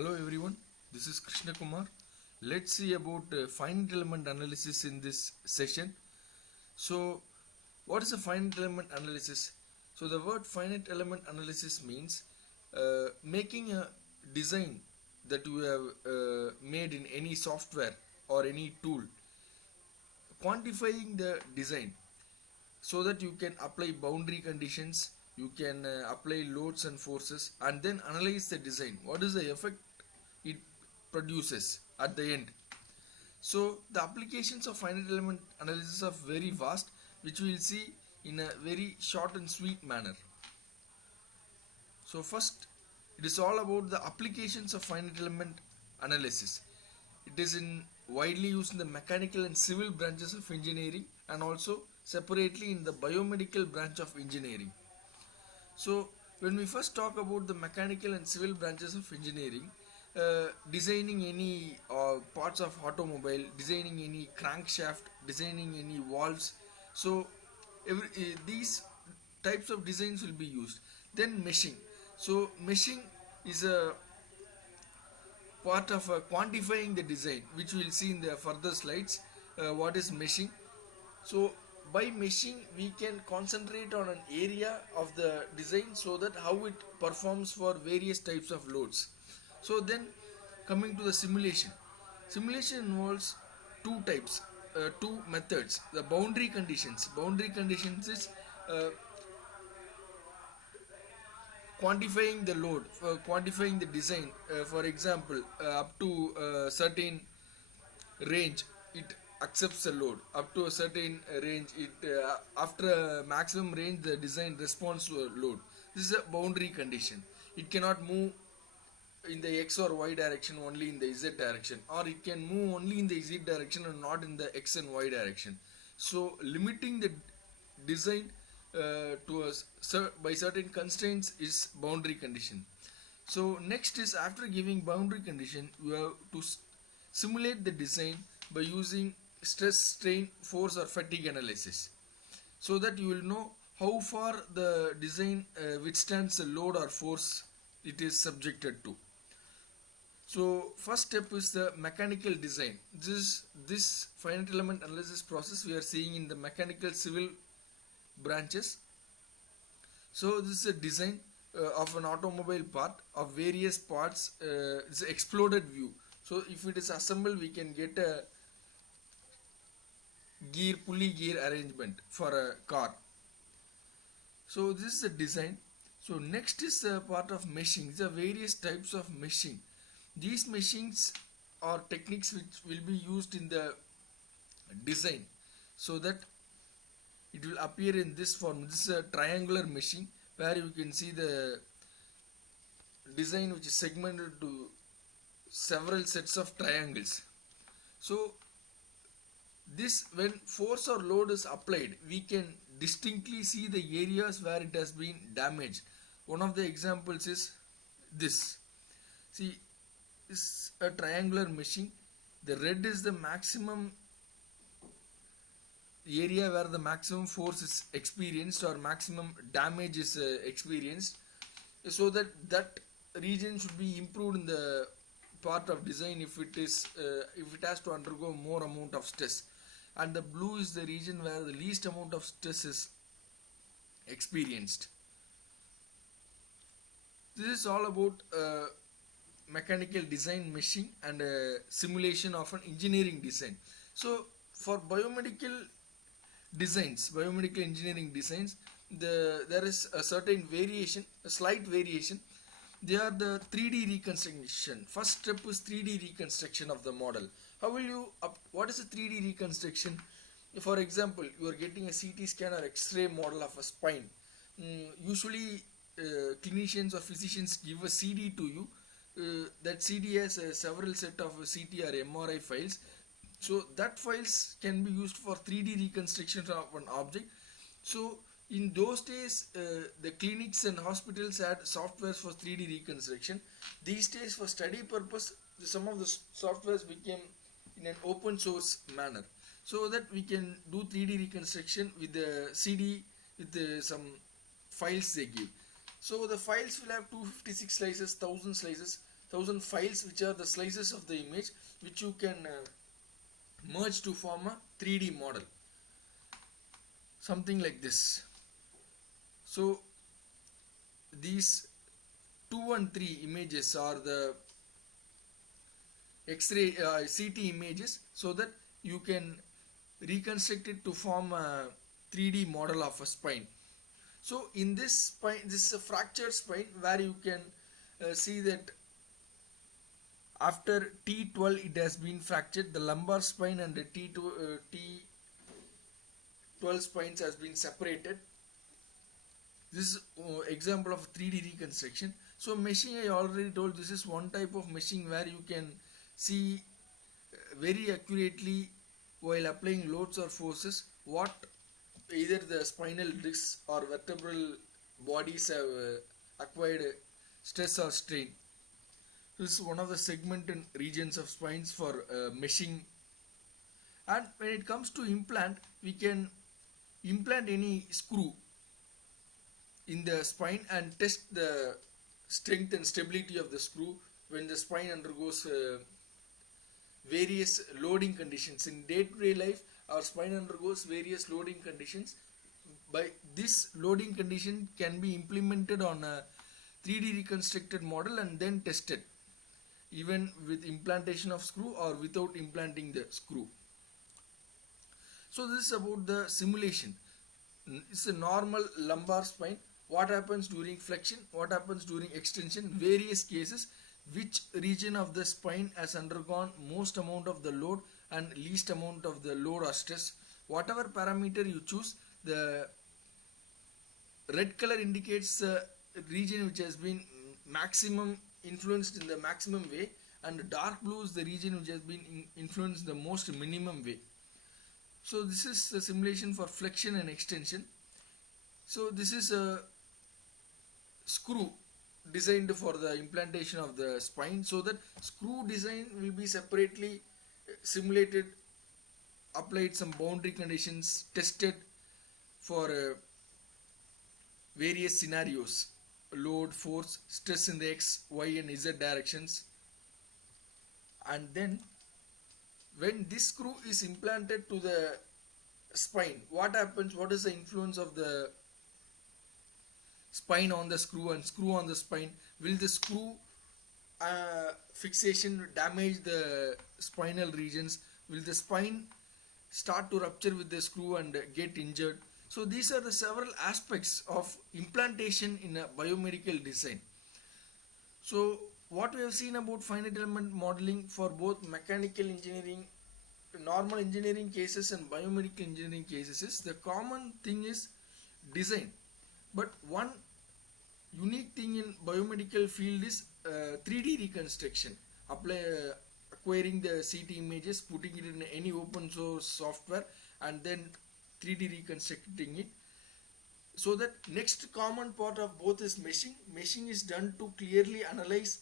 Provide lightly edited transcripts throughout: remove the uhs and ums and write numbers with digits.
Hello everyone, this is Krishna Kumar. Let's see about finite element analysis in this session. So, what is a finite element analysis? So, the word finite element analysis means making a design that you have made in any software or any tool, quantifying the design so that you can apply boundary conditions, you can apply loads and forces, and then analyze the design. What is the effect it produces at the end? So the applications of finite element analysis are very vast, which we will see in a very short and sweet manner. So first, it is all about the applications of finite element analysis. It is widely used in the mechanical and civil branches of engineering, and also separately in the biomedical branch of engineering. So when we first talk about the mechanical and civil branches of engineering, designing any parts of automobile, designing any crankshaft, designing any valves, so these types of designs will be used. Then meshing. So meshing is a part of quantifying the design, which we will see in the further slides. What is meshing? So by meshing we can concentrate on an area of the design so that how it performs for various types of loads. So then coming to the simulation. Simulation involves two methods. The boundary conditions. Boundary conditions is quantifying the load, quantifying the design. For example, up to a certain range it accepts a load, up to a certain range it after a maximum range the design responds to a load. This is a boundary condition. It cannot move in the x or y direction, only in the z direction, or it can move only in the z direction and not in the x and y direction. So limiting the design to by certain constraints is boundary condition. So next is, after giving boundary condition, you have to simulate the design by using stress, strain, force or fatigue analysis, so that you will know how far the design withstands the load or force it is subjected to. So first step is the mechanical design. This finite element analysis process we are seeing in the mechanical civil branches. So this is a design of an automobile part, of various parts. It's an exploded view. So if it is assembled, we can get a pulley gear arrangement for a car. So this is a design. So next is a part of meshing. There are various types of meshing. These meshings are techniques which will be used in the design so that it will appear in this form. This is a triangular meshing where you can see the design which is segmented to several sets of triangles. So this, when force or load is applied, we can distinctly see the areas where it has been damaged. One of the examples is this. See, this is a triangular meshing. The red is the maximum area where the maximum force is experienced or maximum damage is experienced, so that region should be improved in the part of design if it has to undergo more amount of stress. And the blue is the region where the least amount of stress is experienced. This is all about mechanical design, meshing, and simulation of an engineering design. So for biomedical engineering designs, there is a certain variation, a slight variation. They are the 3D reconstruction. First step is 3D reconstruction of the model. How will you what is a 3D reconstruction? For example, you are getting a CT scan or X-ray model of a spine. Usually clinicians or physicians give a CD to you. That CD has several set of CT or MRI files. So that files can be used for 3D reconstruction of an object. So in those days, the clinics and hospitals had softwares for 3D reconstruction. These days, for study purpose, some of the softwares became in an open source manner, so that we can do 3D reconstruction with the CD, with some files they give. So the files will have 256 slices, 1000 slices. 1000 files, which are the slices of the image, which you can merge to form a 3D model, something like this. So these 2 and 3 images are the X-ray CT images, so that you can reconstruct it to form a 3D model of a spine. So in this spine, this is a fractured spine where you can see that after T12 it has been fractured. The lumbar spine and the T12 spines has been separated. This is example of 3D reconstruction. So meshing, I already told, this is one type of meshing where you can see very accurately while applying loads or forces what either the spinal discs or vertebral bodies have acquired stress or strain. This is one of the segmented regions of spines for meshing. And when it comes to implant, we can implant any screw in the spine and test the strength and stability of the screw when the spine undergoes various loading conditions. In day-to-day life, our spine undergoes various loading conditions. By this loading condition can be implemented on a 3D reconstructed model and then tested, even with implantation of screw or without implanting the screw. So this is about the simulation. It's a normal lumbar spine. What happens during flexion, what happens during extension, various cases, which region of the spine has undergone most amount of the load and least amount of the load or stress. Whatever parameter you choose, the red color indicates the region which has been maximum influenced in the maximum way, and dark blue is the region which has been influenced the most minimum way. So this is the simulation for flexion and extension. So this is a screw designed for the implantation of the spine, so that screw design will be separately simulated, applied some boundary conditions, tested for various scenarios: load, force, stress in the X, Y and Z directions. And then when this screw is implanted to the spine, what happens, what is the influence of the spine on the screw and screw on the spine? Will the screw fixation damage the spinal regions? Will the spine start to rupture with the screw and get injured? So these are the several aspects of implantation in a biomedical design. So what we have seen about finite element modeling for both mechanical engineering, normal engineering cases and biomedical engineering cases is the common thing is design. But one unique thing in biomedical field is 3D reconstruction. Acquiring the CT images, putting it in any open source software and then 3D reconstructing it. So that next common part of both is meshing. Meshing is done to clearly analyze,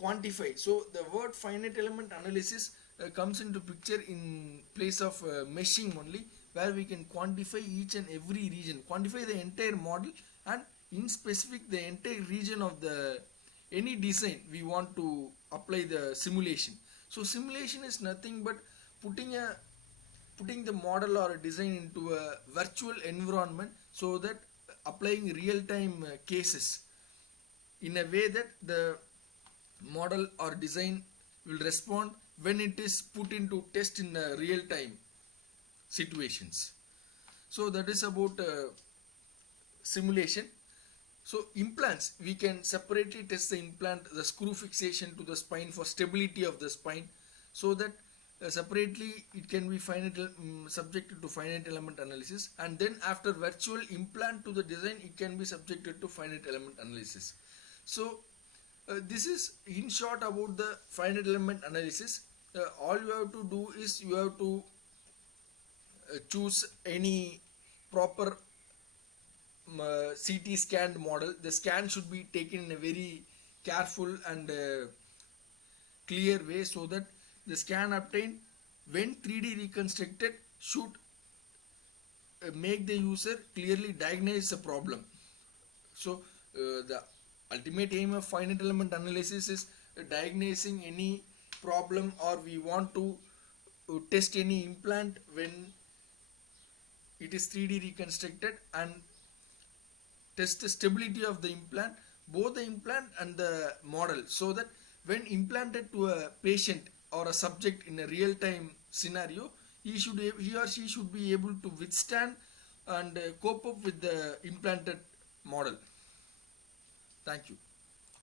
quantify. So the word finite element analysis comes into picture in place of meshing only, where we can quantify each and every region, quantify the entire model, and in specific the entire region of the any design we want to apply the simulation. So simulation is nothing but putting the model or a design into a virtual environment, so that applying real-time cases in a way that the model or design will respond when it is put into test in real-time situations. So that is about simulation. So implants, we can separately test the implant, the screw fixation to the spine for stability of the spine, so that separately it can be subjected to finite element analysis, and then after virtual implant to the design it can be subjected to finite element analysis. So this is in short about the finite element analysis. All you have to do is you have to choose any proper CT scanned model. The scan should be taken in a very careful and clear way, so that the scan obtained when 3D reconstructed should make the user clearly diagnose the problem. So the ultimate aim of finite element analysis is diagnosing any problem, or we want to test any implant when it is 3D reconstructed, and test the stability of the implant, both the implant and the model, so that when implanted to a patient or a subject in a real time scenario, he or she should be able to withstand and cope up with the implanted model. Thank you.